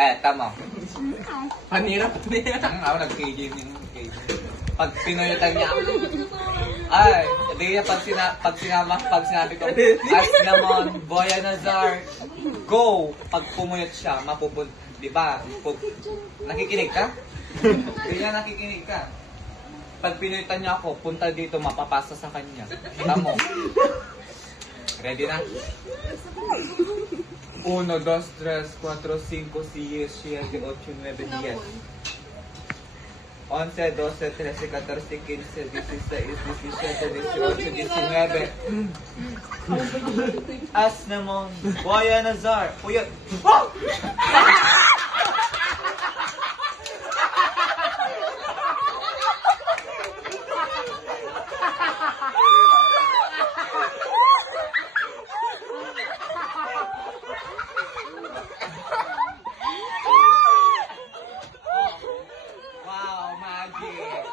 Tama. Panira. Ako nag-KJ yung KJ. Pag pinuyutan niya ako. Ay, hindi niya pag sinabi ko, as naman, Boya Nazar, go! Pag pumuyot siya, mapupunta, di ba? Nakikinig ka? Hindi nga nakikinig ka. Pag pinuyutan niya ako, punta dito, mapapasa sa kanya. Kita mo. Ready na? 1, 2, 3, 4, 5, 6, 7, 8, 9, 10. 11, 12, 13, 14, 15, 16, 17, 18, 19. As naman, Boya Nazar. Puyot. Wow, magic!